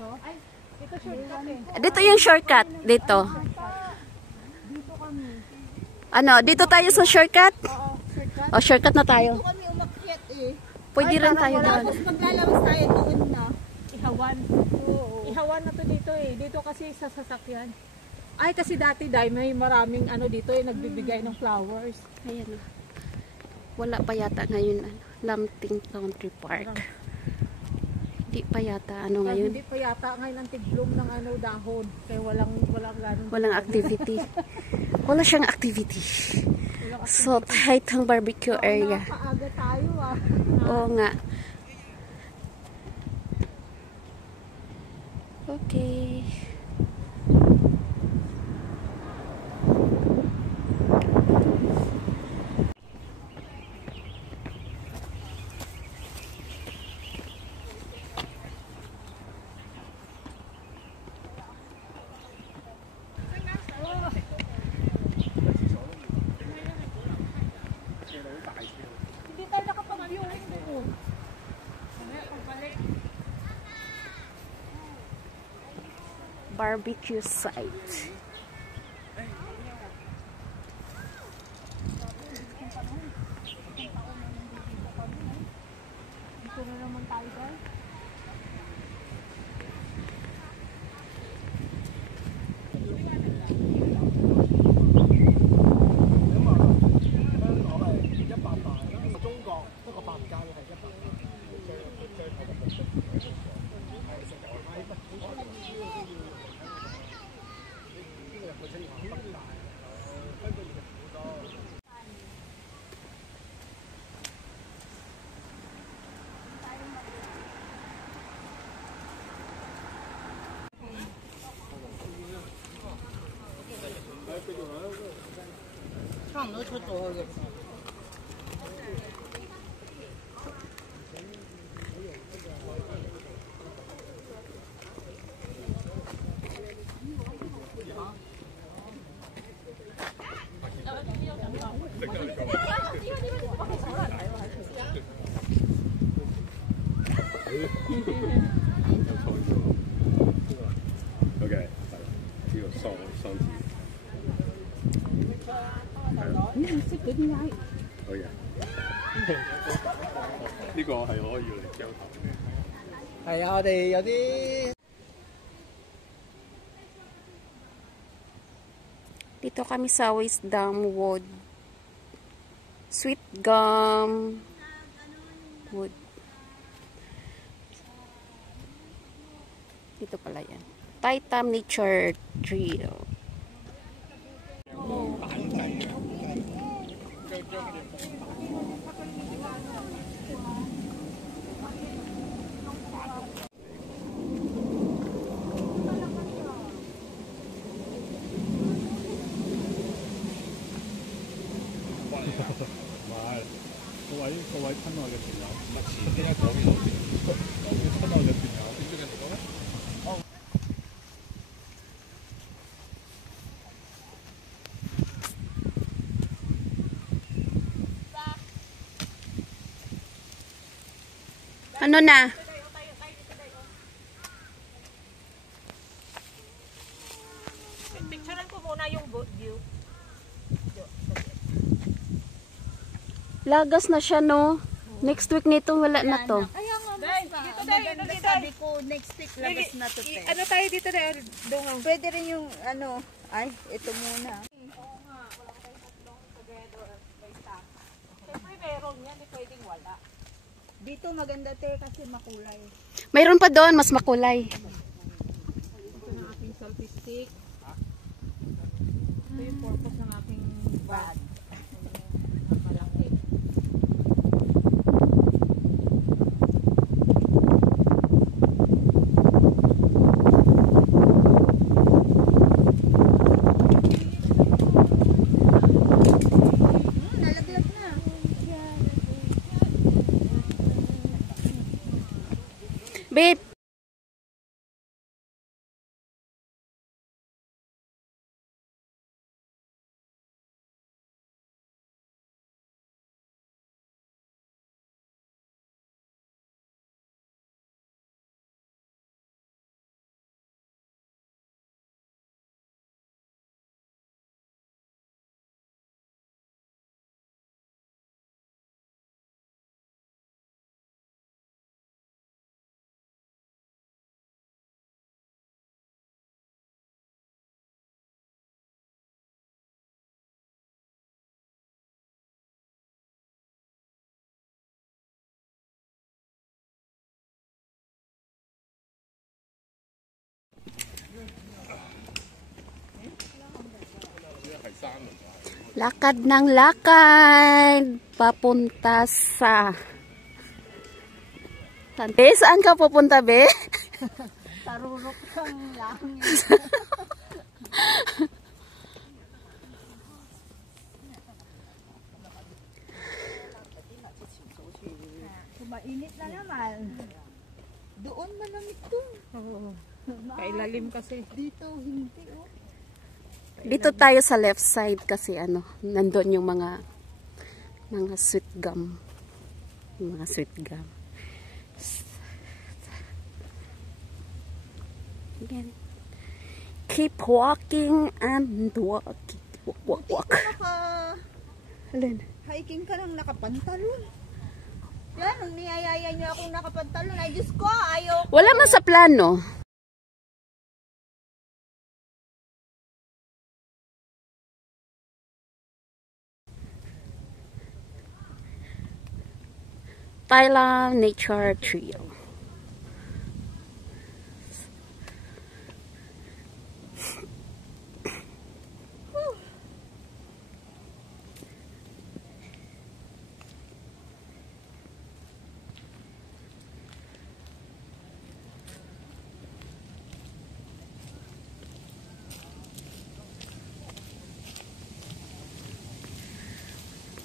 dito? Ay, dito shortcut eh. Dito yung shortcut. Dito. Dito kami. Ano, dito tayo sa shortcut? Oo, shortcut. O, shortcut na tayo. Dito kami umakyat eh. Pwede rin tayo doon. Tapos maglalabas tayo doon na. Ihawan. Ihawan na to dito eh. Dito kasi sa sasakyan. Ay, kasi dati may maraming ano dito eh, nagbibigay ng flowers. Ayan. Wala pa yata ngayon. Lamting Country Park. Hindi pa yata. Ano ngayon? Hindi pa yata ngayon ang tig-bloom ng ano, dahon. Kaya walang ganun. Walang activity. Wala siyang activity. So, tight ang barbecue area. Nakaaga tayo ah. Oo nga. Okay. Hindi tayo nakapag-viewing doon. Barbecue site. Dito na naman tayo guys. OK，呢個桑子。識嗰啲嗌。可以啊。呢個係可以嚟焦頭嘅。係啊，我哋有啲。Dito kami sa Wisdom Wood. Sweet gum wood. Dito pala yan. Titan Nature Trail.唔係，各位親愛嘅團友，乜事？點解講呢度先？親愛嘅團友，點解嚟講咧？Ano na? Picturean ko muna yung view. Lagas na siya, no? Next week nito, wala na to. Kaya nga, Dito tayo, maganda dito sabi ko, next week labas na to. Te. Ano tayo dito na dungang? Pwede rin yung ano, ay, ito muna. Oo nga, wala ko tayong tatlong together by staff. Siyempre meron yan, hindi pwedeng wala. Dito maganda te kasi makulay. Mayroon pa doon, mas makulay. Ito na aking selfie stick. Ito yung purpose ng aking bag. Malaki. Nalaglag na. Babe, Lakad ng lakad. Papunta sa... Be, saan ka pupunta, Be? Tarurok kang langit. Mainit na naman. Doon malamig to. Oo. Kailalim kasi. Dito hindi oh. Dito tayo sa left side kasi ano, nandun yung mga sweet gum. Yung mga sweet gum. Again. Keep walking and walking. Walk, walk. Alin? Hiking ka lang nakapantalon. Yan, nung niyayaya niyo akong nakapantalon. Ay, Diyos ko, ayaw. Wala man sa plano. Thailand Nature Trail.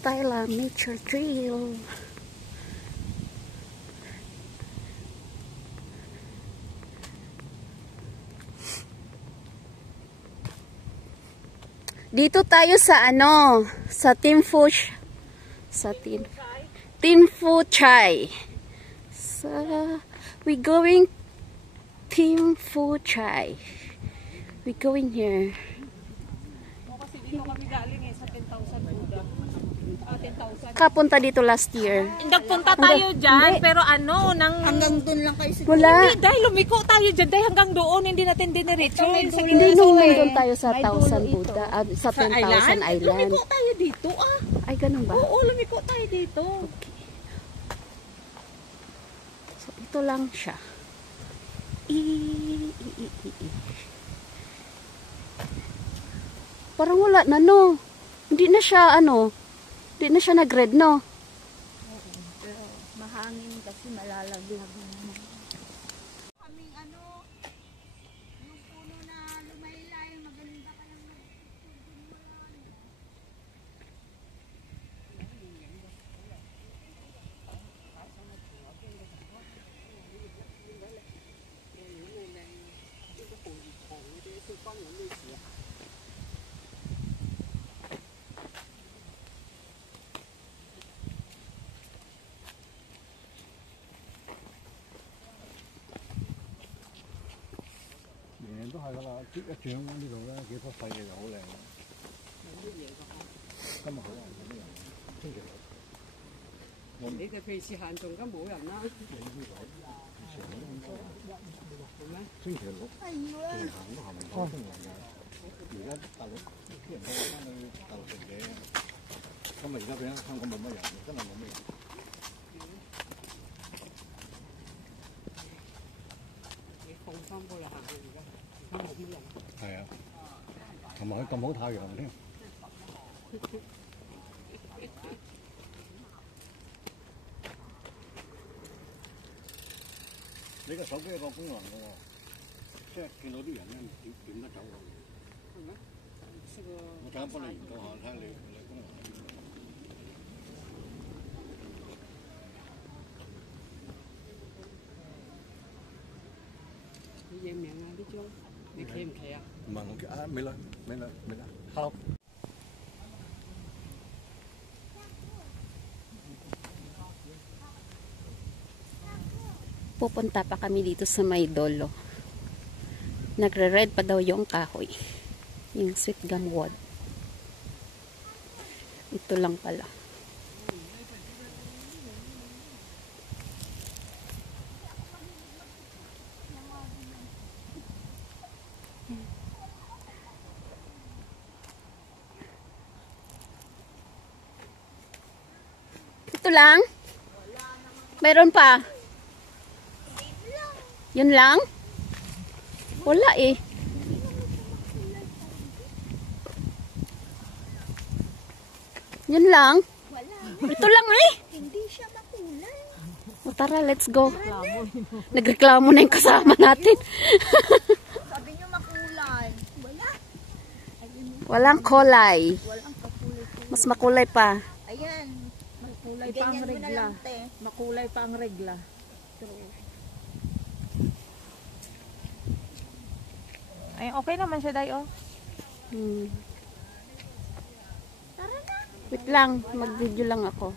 Thailand Nature Trail. Dito tayo sa ano, sa Tin Phu Chai. So, we going Tin Phu Chai. We going here. Kasi dito kami galing sa 10,000 Buddha. 10,000. Kapunta dito last year. Nagpunta tayo dyan, pero ano, Hanggang doon lang kayo siguro. Wala. Hindi, dahil lumiko tayo dyan, dahil hanggang doon, hindi natin diniretso. Hindi nung nandun tayo sa 1,000 Buddha, sa 10,000 island. Lumiko tayo dito, ah. Ay, ganun ba? Oo, lumiko tayo dito. So, ito lang siya. Parang wala na, no? Hindi na siya, hindi na siya nag-red, no? Pero mahangin kasi malalaglag naman. Kaming ano, yung puno na lumaylay, maganda ka lang都係㗎啦，一轉呢度咧幾棵廢嘢就好靚。今日好人有啲人，星期六。你哋平時行仲咁冇人啦。星期六行都行唔到星期日。而家大陸啲人都翻去大陸食嘢，咁啊而家變咗香港冇乜人，真係冇乜人。你放心過嚟行而家。係啊，同埋佢咁好太陽添。你個手機有個功能嘅喎，即係見到啲人咧點得走嘅。係咩？我等下幫你研究下，睇下你功能。你認名啊？呢張你企唔企啊？唔係我企啊，未啦，好。Pupunta pa kami dito sa may Dolo. Nagre-red pa daw yung kahoy. Yung sweet gum wood. Ito lang pala. Ito lang? Mayroon pa? Yun lang? Wala eh. Yun lang. Wala. Ito lang eh. Hindi siya makulay. O tara, let's go. Nagreklamo na yung kasama natin. Sabi niyo makulay. Wala. Walang kulay. Walang kakulay. Mas makulay pa. Ayan. Makulay pa ang Ganyan mo na regla. lang, te. Makulay pa ang regla. Ay, okay naman siya, Day, oh. Wait lang, mag-video lang ako.